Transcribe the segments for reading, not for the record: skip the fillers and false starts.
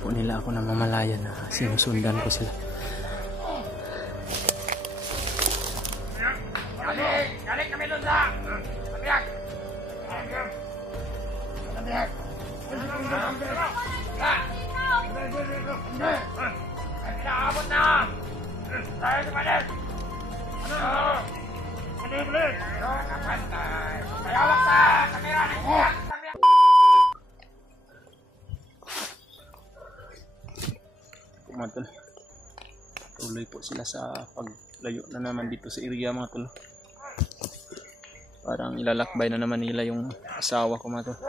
po nila ako namamalayan na sinusundan ko sila. Galing kami doon sa Abiyag. Pinaabot na. Tayo sa palit. Palit. Mayawak sa kamera. Mga tol, tuloy po sila sa paglayo na naman dito sa area mga tol. Parang ilalakbay na naman nila yung asawa ko mga tol.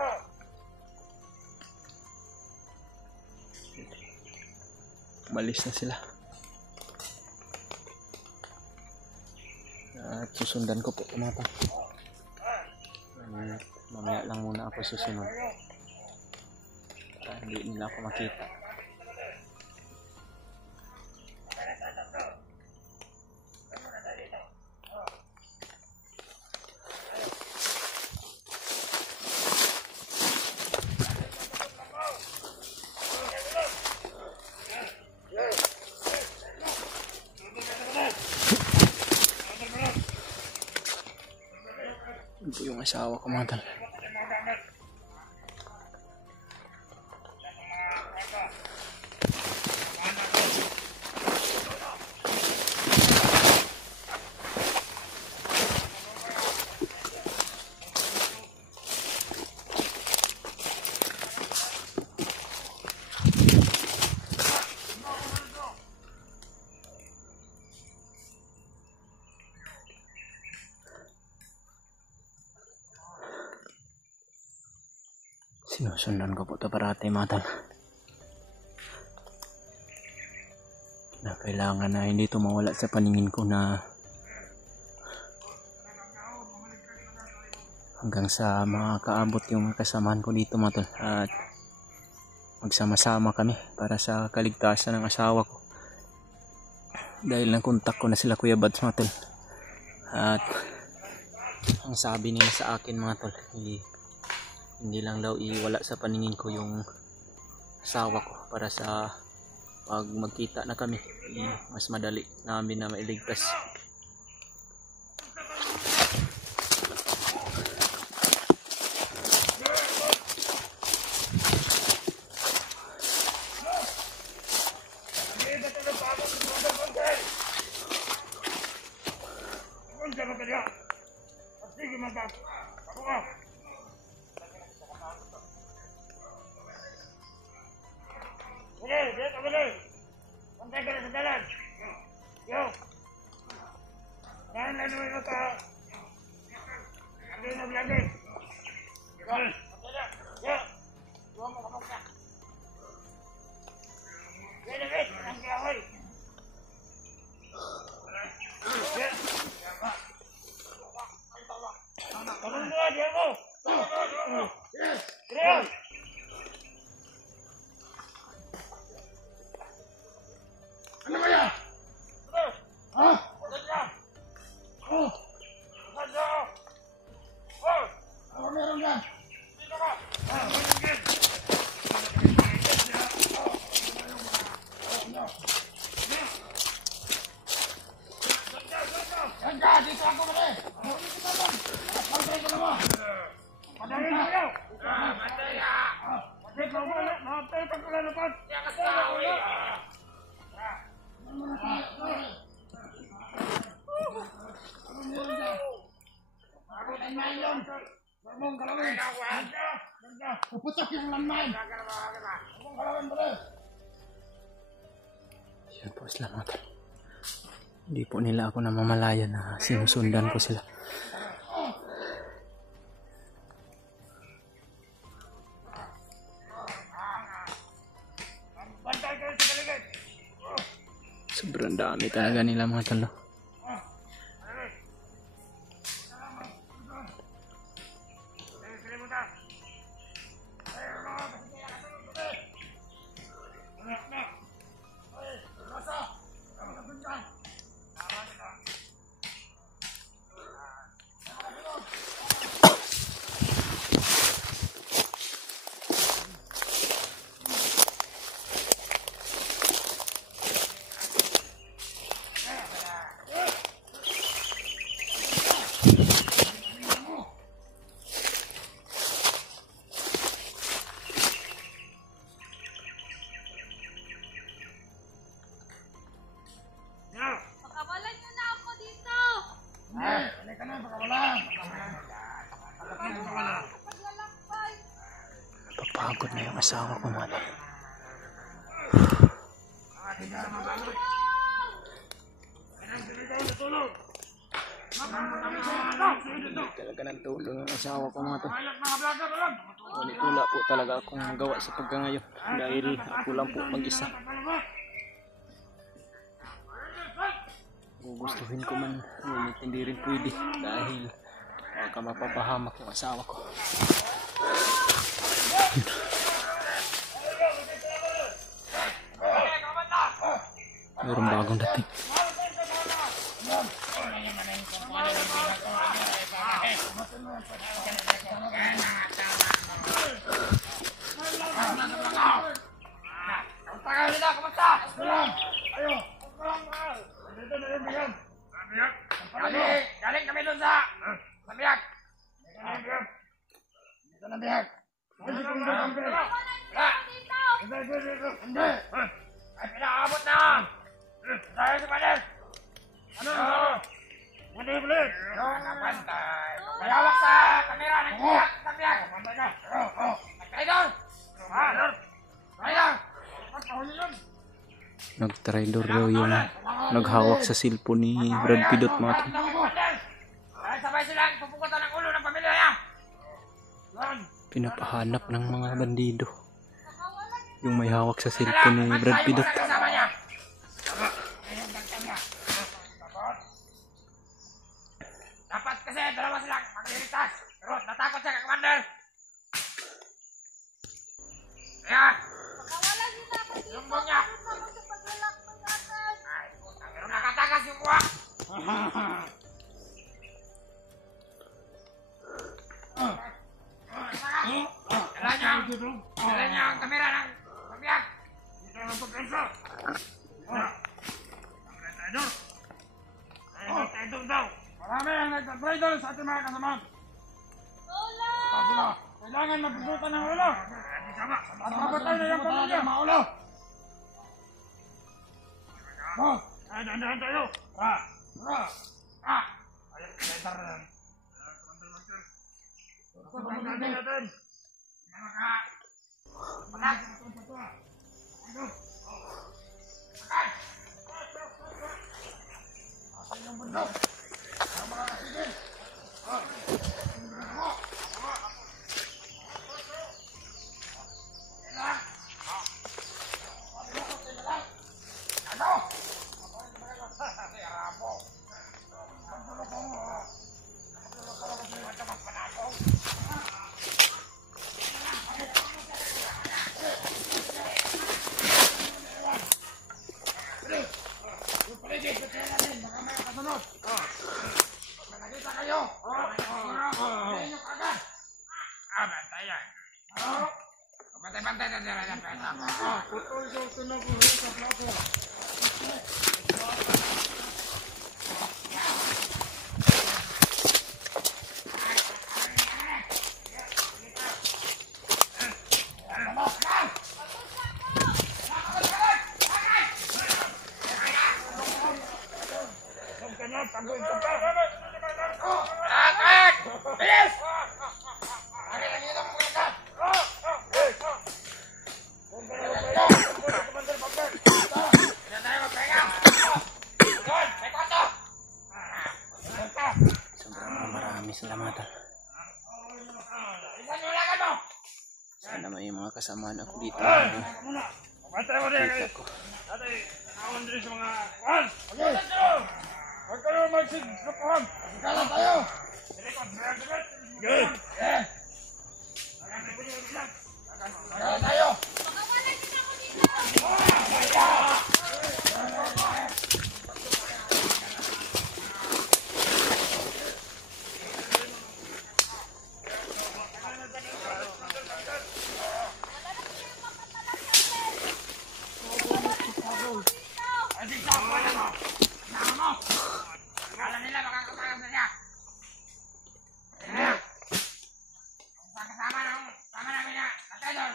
Umalis na sila. At susundan ko po mga tol. Mamaya lang muna ako susunod para hindi nila ako makita. Ito yung asawa ko mga tol. Sinusundan ko po ito parati mga tol. Na kailangan na hindi ito mawala sa paningin ko na hanggang sa makakaabot yung kasamaan ko dito mga tol. At magsama-sama kami para sa kaligtasan ng asawa ko. Dahil nakontak ko na sila Kuya Bads mga tol. At ang sabi nila sa akin mga tol, hindi lang daw iwala sa paningin ko yung asawa ko para sa pag magkita na kami, mas madali namin na mailigtas. Pantay ka na sa dalan. Yo. Yan, lalo ito ka. Lagi na lagi. Ikaw. Yo. Yo mo kamok na. Wait a minute. Ang kahoy. Kamong mo, Diego. Diego. Ano ba yan? Ha? Ano meron yan? Yan ka, dito ako mali. Pantay ko naman. Pantay na kayo. Pantay na. Pantay ko mo. Pantay ko na lapad. Yan ka sa ulo. Puputok yung landmine. Yan po sila mga tol. Hindi po nila ako namamalayan na sinusundan ko sila. Sobrang dami talaga nila mga tol. Pagod na yung asawa ko mga tol. Talaga ng tulong yung asawa ko mga tol. Ngunit wala po talaga akong gawa sa pagkangayon dahil ako lang po mag-isa. Gugustuhin ko man, ngunit hindi rin pwede dahil baka mapapahamak yung asawa ko. Mayroong bagong dating. Galing kami doon sa biyak. Dito na biyak. Hindi. Ay, pinakaabot na. Tayo si Pader. Ano? Hindi ulit. Nakapantay. May hawak sa kamera ng biyak. Sa biyak. Tayo doon. Tayo doon. Nag-traidor daw yung naghawak sa cellphone ni Brad Pidot mga tol. Ay, sabay silang pupukutan ng ulo ng pamilya niya. Pinapahanap ng mga bandido yung may hawak sa cellphone ni Brad Pidot. Dapat kasi dalawa silang magliligtas. Pero natakot siya kay Commander. Kaya, yung bong niya. Ay, puta, pero nakatakas yung kuha. Dala niya ang kamera ng pagbiyak. Dito ang pagkansa. Traidor daw. Marami ang nagtatraidor sa ating mga kasama. Lola! Kailangan magpuputan ng ulo. At mapatay na yung pamilya. Maulo. Ay, dandahan tayo. Ayun, traidor na lang. Pagkakagin natin. Bantay na dyan ang pesa ko. Putol yung tinabuhin sa plato. Salamatan. Sana may mga kasamaan ako dito. Matay mo rin kayo. Tatay, naon din sa mga kuhan. Okay. Huwag kayo magsigsapuhan. Kala tayo. Okay. Kala tayo. Akala nila makakatakas na siya. Kasama namin na. Tatay doon.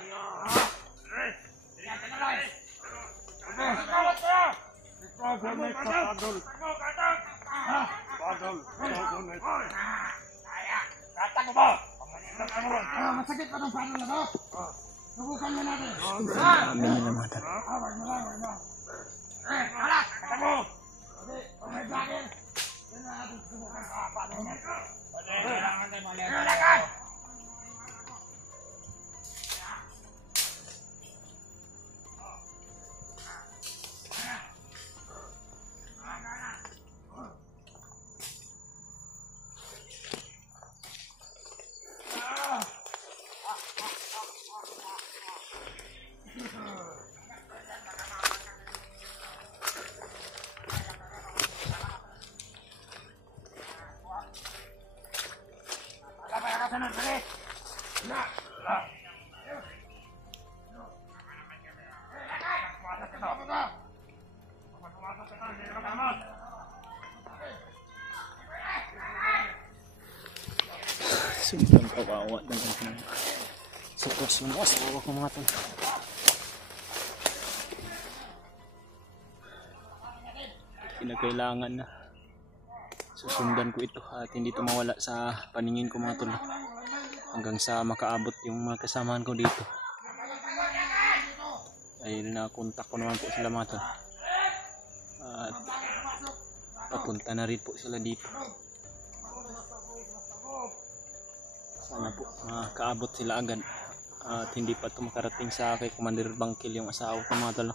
Sige, tuloy. Kawat kayo. Ikaw may patadol. Patadol. Kaya, kata ko ba? Masakit pa ng paano na to? Subukan mo natin. Dami nila mga tol. Wag mo lang, wag mo. Alat! Tamo! Hindi, kung may vlogger, yun na natin subukan ka. Paano mo? Kailangan tayo mali. Lakad! Sobrang kawawa na lang ng sitwasyon ng asawa ko mga tol. Kinakailangan na susundan ko ito at hindi ito mawala sa paningin ko mga tol. Hanggang sa makaabot yung mga kasamahan ko dito. Dahil nakontak ko naman po sila mga tol. At papunta na rin po sila dito. Sana po makaabot sila agad at hindi pa ito makarating sa kay Commander Bangkil yung asawa ko mga tol.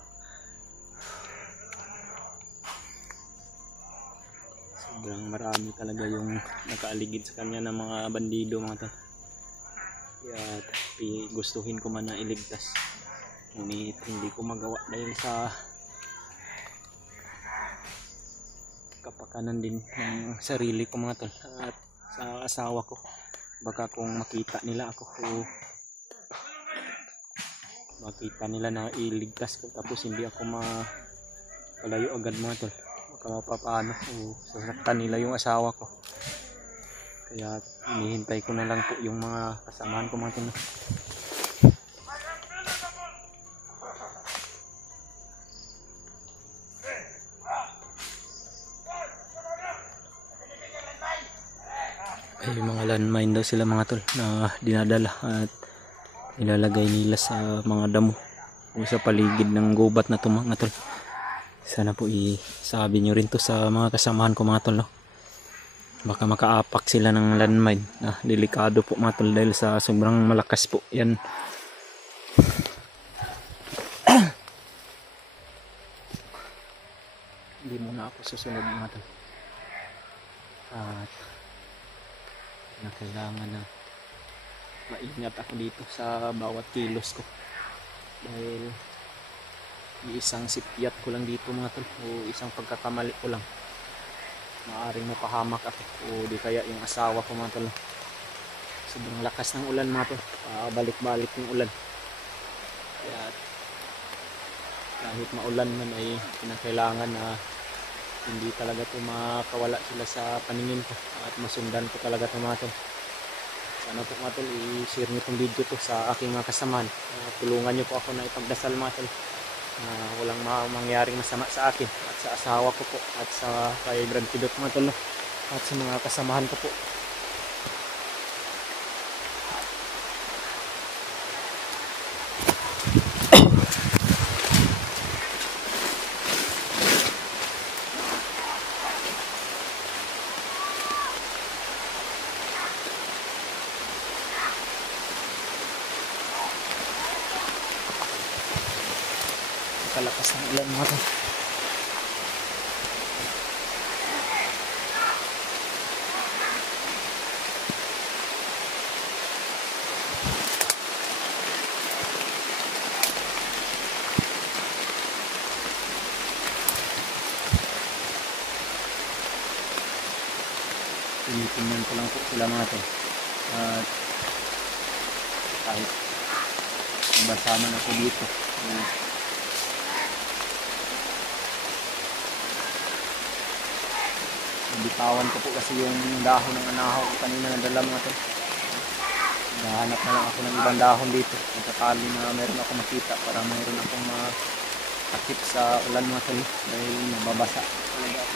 Sobrang marami talaga yung nakaaligid sa kanya ng mga bandido mga tol. Kaya gustuhin ko man na iligtas, ngunit hindi ko magawa dahil sa kapakanan din ng sarili ko mga tol at sa asawa ko. Baka kung makita nila ako o makita nila na iligtas ko tapos hindi ako makalayo agad mga tol, baka mapapano o sasaktan nila yung asawa ko. Kaya hinihintay ko na lang po yung mga kasamahan ko mga tol. Ay, mga landmine daw sila mga tol na dinadala at nilalagay nila sa mga damo o sa paligid ng gubat na ito mga tol. Sana po isabi nyo rin to sa mga kasamahan ko mga tol, no? Baka makaapak sila ng landmine na delikado po mga tol dahil sa sobrang malakas po yan. Hindi muna ako susunod mga tol at na kailangan na maingat ako dito sa bawat kilos ko dahil isang sipyat ko lang dito mga tol o isang pagkakamali ko lang maaaring mapahamak ako o di kaya yung asawa ko mga tol. Sobrang lakas ng ulan mga tol, balik-balik yung ulan kaya kahit maulan man ay kinakailangan na hindi talaga ito makawala sila sa paningin ko at masundan ko talaga ito mga tol. Sana po mga tol i-share nyo itong video to sa aking mga kasamahan. Tulungan nyo po ako na ipagdasal mga tol. Walang mangyaring masama sa akin at sa asawa ko po at sa kay Brad Pidot mga tol at sa mga kasamahan ko po. Kalakas ng ulan mga tol. Tinitingnan ko lang po sila mga tol at kahit nabasama na ako dito bitawan ko po kasi yung dahon ng anahaw ko kanina na dala mga tol. Nahanap na lang ako ng ibang dahon dito natatali na meron ako makita para mayroon akong makakip sa ulan mga tol dahil nababasa talaga ako.